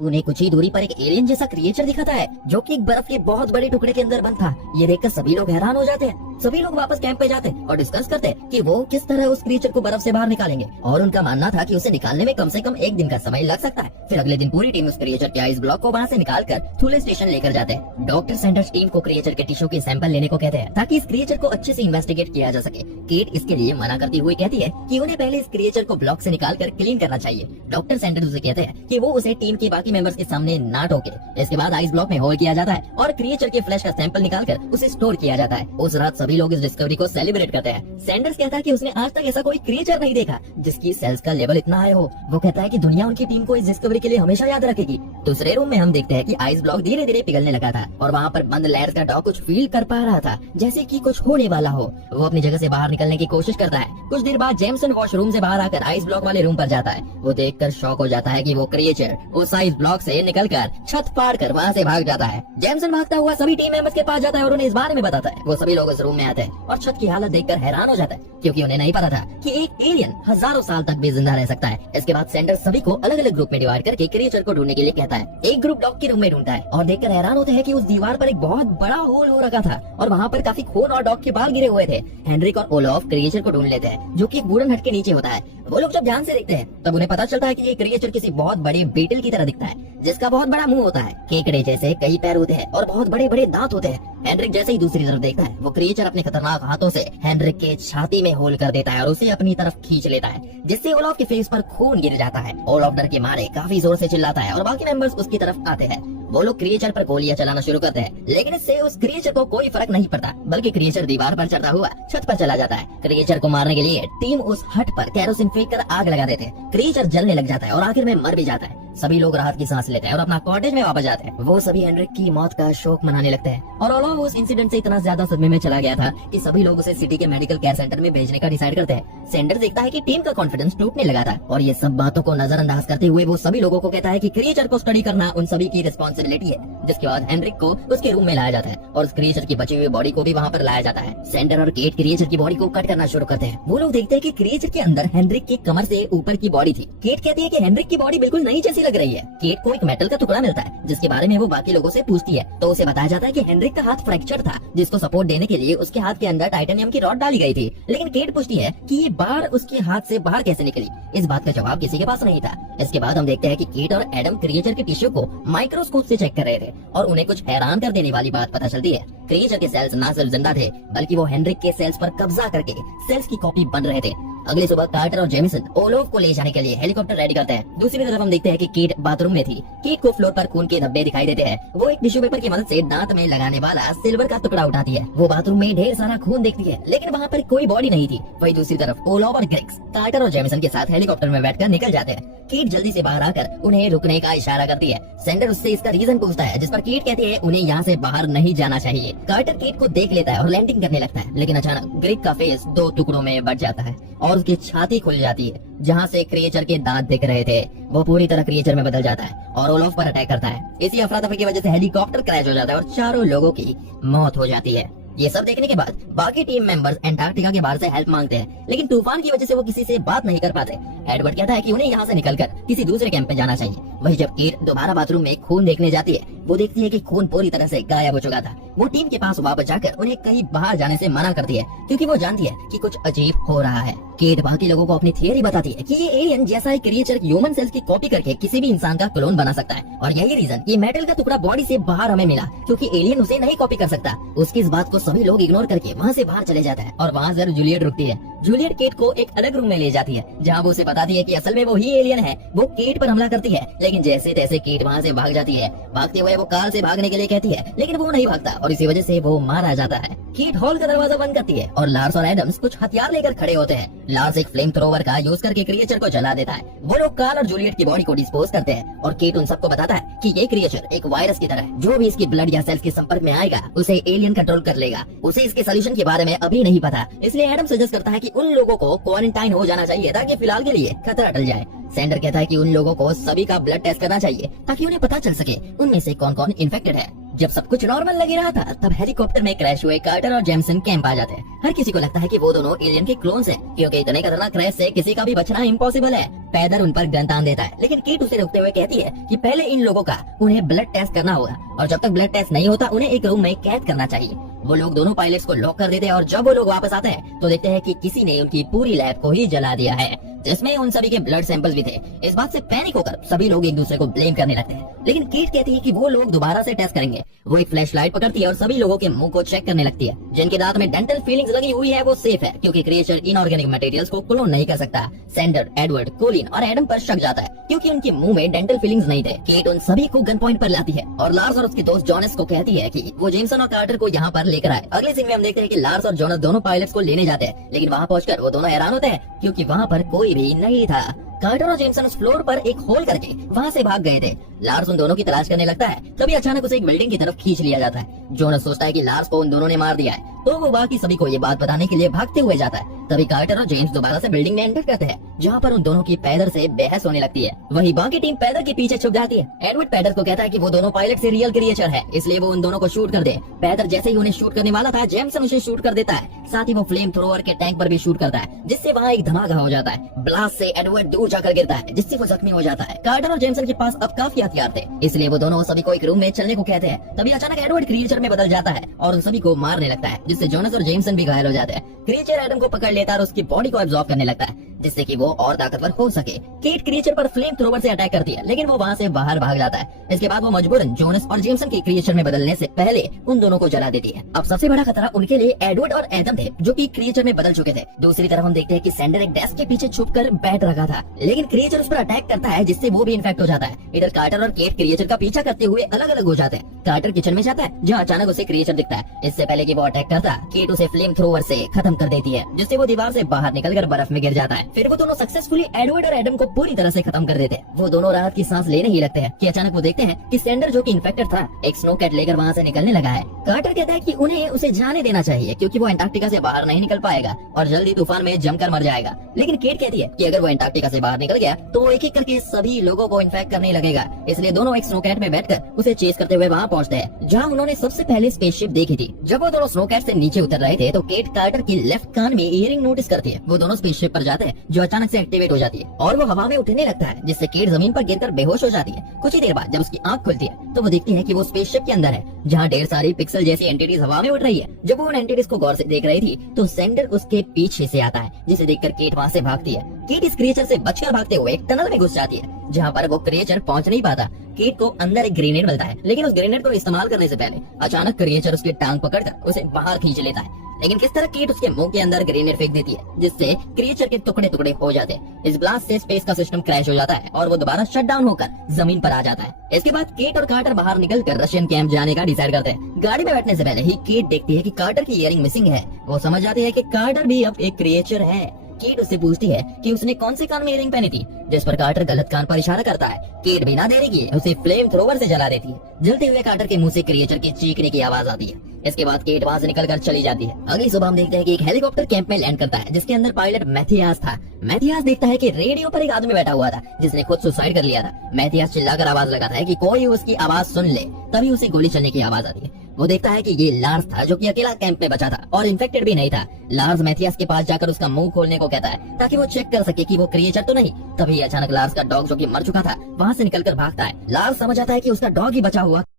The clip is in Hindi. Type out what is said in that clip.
उन्हें कुछ ही दूरी पर एक एलियन जैसा क्रिएचर दिखाता है जो कि एक बर्फ के बहुत बड़े टुकड़े के अंदर बंद था। ये देखकर सभी लोग हैरान हो जाते हैं। सभी लोग वापस कैंप पे जाते हैं और डिस्कस करते हैं कि वो किस तरह उस क्रिएचर को बर्फ से बाहर निकालेंगे, और उनका मानना था कि उसे निकालने में कम से कम एक दिन का समय लग सकता है। फिर अगले दिन पूरी टीम उस क्रिएचर के आइस ब्लॉक को वहाँ से निकालकर थूले स्टेशन लेकर जाते हैं। डॉक्टर सैंडर्स टीम को क्रिएचर के टिश्यू के सैंपल लेने को कहते हैं ताकि इस क्रिएचर को अच्छे से इन्वेस्टिगेट किया जा सके। केट इसके लिए मना करती हुई कहती है कि उन्हें पहले इस क्रिएचर को ब्लॉक से निकालकर क्लीन करना चाहिए। डॉक्टर सैंडर्स उसे कहते हैं कि वो उसे टीम के बाकी मेंबर्स के सामने ना टोके। इसके बाद आइस ब्लॉक में होल किया जाता है और क्रिएचर के फ्लैश का सैंपल निकालकर उसे स्टोर किया जाता है। उस रात सभी लोग इस डिस्कवरी को सेलिब्रेट करते हैं। सैंडर्स कहता है कि उसने आज तक ऐसा कोई क्रिएचर नहीं देखा जिसकी सेल्स का लेवल इतना हाई हो। वो कहता है कि दुनिया उनकी टीम को इस डिस्कवरी के लिए हमेशा याद रखेगी। दूसरे रूम में हम देखते हैं कि आइस ब्लॉक धीरे धीरे पिघलने लगा था और वहाँ पर बंद लेयर्स का डॉग कुछ फील कर पा रहा था, जैसे कि कुछ होने वाला हो। वो अपनी जगह से बाहर निकलने की कोशिश करता है। कुछ देर बाद जेमसन वॉशरूम से बाहर आकर आइस ब्लॉक वाले रूम पर जाता है। वो देखकर शॉक हो जाता है कि वो क्रिएचर उस आइस ब्लॉक से निकलकर छत फाड़ कर वहाँ से भाग जाता है। जेमसन भागता हुआ सभी टीम मेंबर्स के पास जाता है और उन्हें इस बारे में बताता है। वो सभी लोग उस रूम में आते हैं और छत की हालत देखकर हैरान हो जाता है, क्योंकि उन्हें नहीं पता था कि एक एलियन हजारों साल तक भी जिंदा रह सकता है। इसके बाद सैंडर्स सभी को अलग अलग ग्रुप में डिवाइड करके क्रिएचर को ढूंढने के लिए कहता है। एक ग्रुप डॉग के रूम में ढूंढता है और देखकर हैरान होते हैं कि उस दीवार पर एक बहुत बड़ा होल हो रखा था और वहाँ पर काफी खून और डॉग के बाल गिरे हुए थे। हेनरिक और ओलॉफ क्रिएचर को ढूंढ लेते हैं जो कि एक वुडन हट के नीचे होता है। वो लोग जब ध्यान से देखते हैं तब उन्हें पता चलता है कि ये क्रिएचर किसी बहुत बड़े बीटल की तरह दिखता है, जिसका बहुत बड़ा मुंह होता है, केकड़े जैसे कई पैर होते हैं और बहुत बड़े बड़े दांत होते हैं। हेनरिक जैसे ही दूसरी तरफ देखता है वो क्रिएचर अपने खतरनाक हाथों से हेनरिक के छाती में होल कर देता है और उसे अपनी तरफ खींच लेता है, जिससे ओलॉफ के फेस पर खून गिर जाता है। ओलॉफ डर के मारे काफी जोर से चिल्लाता है और बाकी मेंबर्स उसकी तरफ आते हैं। वो लोग क्रिएचर पर गोलियां चलाना शुरू करते हैं, लेकिन इससे उस क्रिएचर को कोई फर्क नहीं पड़ता, बल्कि क्रिएचर दीवार पर चढ़ता हुआ छत पर चला जाता है। क्रिएचर को मारने के लिए टीम उस हट पर केरोसिन फेंक कर आग लगा देते हैं। क्रिएचर जलने लग जाता है और आखिर में मर भी जाता है। सभी लोग राहत की सांस लेते हैं और अपना कॉटेज में वापस जाते हैं। वो सभी हेनरिक की मौत का शोक मनाने लगते हैं और ओलॉफ उस इंसिडेंट से इतना ज्यादा सदमे में चला गया था कि सभी लोग उसे सिटी के मेडिकल केयर सेंटर में भेजने का डिसाइड करते हैं। सैंडर्स देखता है कि टीम का कॉन्फिडेंस टूटने लगा था और ये सब बातों को नजरअंदाज करते हुए वो सभी लोगों को कहता है कि क्रिएचर को स्टडी करना उन सभी की रिस्पॉन्सिबिलिटी है। जिसके बाद हेनरिक को उसके रूम में लाया जाता है और उस क्रिएचर की बची हुई बॉडी को भी वहाँ पर लाया जाता है। सैंडर और केट क्रिएचर की बॉडी को कट करना शुरू करते हैं। वो लोग देखते हैं कि क्रिएचर के अंदर हेनरिक की कमर से ऊपर की बॉडी थी। केट कहती है कि हेनरिक की बॉडी बिल्कुल नई जैसी लग रही है। केट को एक मेटल का टुकड़ा मिलता है जिसके बारे में वो बाकी लोगों से पूछती है, तो उसे बताया जाता है कि हेनरिक का हाथ फ्रैक्चर था, जिसको सपोर्ट देने के लिए उसके हाथ के अंदर टाइटेनियम की रॉड डाली गई थी। लेकिन केट पूछती है कि ये बाढ़ उसके हाथ से बाहर कैसे निकली। इस बात का जवाब किसी के पास नहीं था। इसके बाद हम देखते हैं कि केट और एडम क्रिएचर के टिश्यू को माइक्रोस्कोप से चेक कर रहे थे और उन्हें कुछ हैरान कर देने वाली बात पता चलती है। क्रिएचर के सेल्स न सिर्फ जिंदा थे, बल्कि वो हेनरिक के सेल्स पर कब्जा करके सेल्स की कॉपी बन रहे थे। अगली सुबह कार्टर और जेमिसन ओलोफ को ले जाने के लिए हेलीकॉप्टर रेडी करते हैं। दूसरी तरफ हम देखते हैं कि केट बाथरूम में थी। केट को फ्लोर पर खून के धब्बे दिखाई देते हैं। वो एक टिश्यू पेपर की मदद से दांत में लगाने वाला सिल्वर का टुकड़ा उठाती है। वो बाथरूम में ढेर सारा खून देखती है, लेकिन वहाँ पर कोई बॉडी नहीं थी। वही दूसरी तरफ ओलोफ और ग्रेग्स कार्टर और जेमिसन के साथ हेलीकॉप्टर में बैठकर निकल जाते हैं। केट जल्दी से बाहर आकर उन्हें रुकने का इशारा करती है। सैंडर उससे इसका रीजन पूछता है, जिस पर केट कहती है उन्हें यहाँ से बाहर नहीं जाना चाहिए। कार्टर केट को देख लेता है और लैंडिंग करने लगता है, लेकिन अचानक ग्रेग का फेस दो टुकड़ों में बट जाता है और उसकी छाती खुल जाती है, जहाँ से क्रिएचर के दांत दिख रहे थे। वो पूरी तरह क्रिएचर में बदल जाता है और ओलोफ पर अटैक करता है। इसी अफरा तफरी की वजह से हेलीकॉप्टर क्रैश हो जाता है और चारों लोगों की मौत हो जाती है। ये सब देखने के बाद बाकी टीम मेंबर्स एंटार्क्टिका के बाहर से हेल्प मांगते हैं, लेकिन तूफान की वजह से वो किसी से बात नहीं कर पाते। एडवर्ड कहता है कि उन्हें यहाँ से निकलकर किसी दूसरे कैंप में जाना चाहिए। वही जब केट दोबारा बाथरूम में खून देखने जाती है, वो देखती है कि खून पूरी तरह से गायब हो चुका था। वो टीम के पास वापस जाकर उन्हें कहीं बाहर जाने से मना करती है, क्योंकि वो जानती है कि कुछ अजीब हो रहा है। केट बाकी लोगों को अपनी थियरी बताती है कि ये एलियन जैसा एक क्रिएचर ह्यूमन सेल्स की कॉपी करके किसी भी इंसान का क्लोन बना सकता है, और यही रीजन ये मेटल का टुकड़ा बॉडी से बाहर हमें मिला, क्योंकि एलियन उसे नहीं कॉपी कर सकता। उसकी इस बात को सभी लोग इग्नोर करके वहाँ से बाहर चले जाता है और वहाँ जरूर जूलियट रुकती है। जूलियट केट को एक अलग रूम में ले जाती है, जहाँ वो उसे बताती है कि असल में वो ही एलियन है। वो केट पर हमला करती है, लेकिन जैसे तैसे केट वहाँ से भाग जाती है। भागते हुए वो कार से भागने के लिए कहती है, लेकिन वो नहीं भागता और इसी वजह से वो मारा जाता है। केट हॉल का दरवाजा बंद करती है और लार्स और एडम्स कुछ हथियार लेकर खड़े होते हैं। लार्स एक फ्लेम थ्रोवर का यूज करके क्रिएचर को जला देता है। वो लोग कार्ल और जूलियट की बॉडी को डिस्पोज करते हैं और केट उन सबको बताता है कि ये क्रिएचर एक वायरस की तरह है, जो भी इसकी ब्लड या सेल्स के संपर्क में आएगा उसे एलियन कंट्रोल कर लेगा। उसे इसके सोल्यूशन के बारे में अभी नहीं पता, इसलिए एडम सजेस्ट करता है कि उन लोगों को क्वारंटाइन हो जाना चाहिए ताकि फिलहाल के लिए खतरा टल जाए। सैंडर कहता है कि उन लोगों को सभी का ब्लड टेस्ट करना चाहिए ताकि उन्हें पता चल सके उनमें से कौन कौन इन्फेक्टेड है। जब सब कुछ नॉर्मल लगे रहा था, तब हेलीकॉप्टर में क्रैश हुए कार्टर और जेमसन कैंप आ जाते हैं। हर किसी को लगता है कि वो दोनों एलियन के क्लोन्स हैं, क्योंकि इतने खतरनाक क्रैश से किसी का भी बचना इम्पॉसिबल है। पैदर उन पर गन तान देता है, लेकिन कीट उसे रोकते हुए कहती है कि पहले इन लोगों का उन्हें ब्लड टेस्ट करना होगा और जब तक ब्लड टेस्ट नहीं होता उन्हें एक रूम में कैद करना चाहिए। वो लोग दोनों पायलट्स को लॉक कर देते हैं और जब वो लोग वापस आते हैं तो देखते हैं कि किसी ने उनकी पूरी लैब को ही जला दिया है, जिसमें उन सभी के ब्लड सैंपल्स भी थे। इस बात से पैनिक होकर सभी लोग एक दूसरे को ब्लेम करने लगते हैं, लेकिन कीट कहती है कि वो लोग दोबारा से टेस्ट करेंगे। वो एक फ्लैश लाइट पकड़ती है और सभी लोगों के मुंह को चेक करने लगती है। जिनके दांत में डेंटल फीलिंग्स लगी हुई है वो सेफ है, क्योंकि क्रिएचर इनऑर्गेनिक मटेरियल्स को क्लोन नहीं कर सकता। सैंडर, एडवर्ड, कोलिन और एडम पर शक जाता है क्योंकि उनके मुंह में डेंटल फीलिंग्स नहीं थे। कीट उन सभी को गन पॉइंट पर लाती है और लार्स और उसके दोस्त जॉनस को कहती है कि वो जेमसन और कार्टर को यहाँ पर लेकर आए। अगले सीन में हम देखते हैं कि लार्स और जॉनस दोनों पायलट्स को लेने जाते हैं, लेकिन वहाँ पहुंचकर वो दोनों हैरान होते हैं क्योंकि वहाँ पर कोई भी नहीं था। कार्टर और जेमसन उस फ्लोर पर एक होल करके वहाँ से भाग गए थे। लार्स उन दोनों की तलाश करने लगता है, तभी अचानक उसे एक बिल्डिंग की तरफ खींच लिया जाता है। जोनस सोचता है कि लार्स को उन दोनों ने मार दिया है, तो वो बाकी सभी को ये बात बताने के लिए भागते हुए जाता है। तभी कार्टर और जेम्स दोबारा से बिल्डिंग में एंटर करते हैं, जहाँ पर उन दोनों की पैदर से बहस होने लगती है। वही बाकी टीम पैदर के पीछे छुप जाती है। एडवर्ड पैदर को कहता है कि वो दोनों पायलट से रियल क्रिएचर है, इसलिए वो उन दोनों को शूट कर दे। पैदर जैसे ही उन्हें शूट करने वाला था, जेमसन उसे शूट कर देता है। साथ ही वो फ्लेम थ्रोअर के टैंक पर भी शूट करता है, जिससे वहाँ एक धमाका हो जाता है। ब्लास्ट से एडवर्ड दूर जाकर गिरता है, जिससे वो जख्मी हो जाता है। कार्टर और जेमसन के पास अब काफी हथियार थे, इसलिए वो दोनों सभी को एक रूम में चलने को कहते हैं। तभी अचानक एडवर्ड क्रिएचर में बदल जाता है और उन सभी को मारने लगता है, जिससे जोनस और जेमसन भी घायल हो जाते हैं। क्रिएचर एडम को पकड़ लेता है और उसकी बॉडी को एब्जॉर्ब करने लगता है, जिससे कि वो और ताकतवर हो सके। कीट क्रिएचर पर फ्लेम थ्रोवर से अटैक करती है, लेकिन वो वहाँ से बाहर भाग जाता है। इसके बाद वो मजबूरन जोनस और जेमसन के क्रिएचर में बदलने से पहले उन दोनों को जला देती है। अब सबसे बड़ा खतरा उनके लिए एडवर्ड और एडम थे, जो कि क्रिएचर में बदल चुके थे। दूसरी तरफ हम देखते हैं कि सैंडर एक डेस्क के पीछे छुप कर बैठ रखा था, लेकिन क्रिएचर उस पर अटैक करता है, जिससे वो भी इन्फेक्ट हो जाता है। इधर कार्टर और केट क्रिएचर का पीछा करते हुए अलग अलग हो जाते हैं। कार्टर किचन में जाता है, जहाँ अचानक उसे क्रिएचर दिखता है। इससे पहले कि वो अटैक करता, केट उसे फ्लेम थ्रोवर से खत्म कर देती है, जिससे वो दीवार से बाहर निकलकर बर्फ में गिर जाता है। फिर वो दोनों सक्सेसफुली एडवर्ड और एडम को पूरी तरह से खत्म कर देते हैं। वो दोनों राहत की सांस लेने ही लगते हैं कि अचानक वो देखते हैं कि सैंडर, जो कि इन्फेक्टेड था, एक स्नो कैट लेकर वहाँ से निकलने लगा है। कार्टर कहता है कि उन्हें उसे जाने देना चाहिए, क्योंकि वो एंटार्क्टिका से बाहर नहीं निकल पाएगा और जल्दी तूफान में जमकर मर जाएगा। लेकिन केट कहती है कि अगर वो एंटार्क्टिका से बाहर निकल गया तो वो एक एक करके सभी लोगों को इन्फेक्ट करने लगेगा। इसलिए दोनों एक स्नो कैट में बैठकर उसे चेस करते हुए वहाँ पहुँचते हैं, जहाँ उन्होंने सबसे पहले स्पेसशिप देखी थी। जब वो दोनों स्नो कैट से नीचे उतर रहे थे तो केट कार्टर की लेफ्ट कान में इयरिंग नोटिस करती है। वो दोनों स्पेसशिप पर जाते हैं, जो अचानक से एक्टिवेट हो जाती है और वो हवा में उठने लगता है, जिससे केट जमीन पर गिरकर बेहोश हो जाती है। कुछ ही देर बाद जब उसकी आंख खुलती है तो वो देखती है कि वो स्पेसशिप के अंदर है, जहाँ ढेर सारी पिक्सल जैसी एंटिटीज हवा में उड़ रही है। जब वो उन एंटिटीज को गौर से देख रही थी तो सैंडर उसके पीछे से आता है, जिसे देखकर केट वहाँ से भागती है। केट इस क्रिएचर से बचकर भागते हुए एक टनल में घुस जाती है, जहाँ पर वो क्रिएचर पहुँच नहीं पाता। केट को अंदर एक ग्रेनेड मिलता है, लेकिन उस ग्रेनेड को इस्तेमाल करने से पहले अचानक क्रिएचर उसकी टांग पकड़कर उसे बाहर खींच लेता है। लेकिन किस तरह केट उसके मुंह के अंदर ग्रेनेड फेंक देती है, जिससे क्रिएचर के टुकड़े टुकड़े हो जाते हैं। इस ब्लास्ट से स्पेस का सिस्टम क्रैश हो जाता है और वो दोबारा शट डाउन होकर जमीन पर आ जाता है। इसके बाद केट और कार्टर बाहर निकलकर रशियन कैंप जाने का डिसाइड करते हैं। गाड़ी में बैठने से पहले ही केट देखती है कि कार्टर की इयरिंग मिसिंग है। वो समझ जाती है कि कार्टर भी अब एक क्रिएचर है। केट उससे पूछती है कि उसने कौन से कान में इयरिंग पहनी थी, जिस पर कार्टर गलत कान पर इशारा करता है। केट बिना देरी किए उसे फ्लेम थ्रोवर से जला देती है। जलते हुए कार्टर के मुंह से क्रिएचर के चीखने की आवाज आती है। इसके बाद केट वहाँ से निकलकर चली जाती है। अगली सुबह हम देखते हैं कि एक हेलीकॉप्टर कैंप में लैंड करता है, जिसके अंदर पायलट मैथियास था। मैथियास देखता है कि रेडियो पर एक आदमी बैठा हुआ था, जिसने खुद सुसाइड कर लिया था। मैथियास चिल्लाकर आवाज लगाता है कि कोई उसकी आवाज सुन ले। तभी उसे गोली चलने की आवाज आती है। वो देखता है कि ये लार्स था, जो कि अकेला कैंप में बचा था और इन्फेक्टेड भी नहीं था। लार्स मैथियास के पास जाकर उसका मुंह खोलने को कहता है, ताकि वो चेक कर सके कि वो क्रिएचर तो नहीं। तभी अचानक लार्स का डॉग, जो कि मर चुका था, वहाँ से निकलकर भागता है। लार्स समझ आता है कि उसका डॉग ही बचा हुआ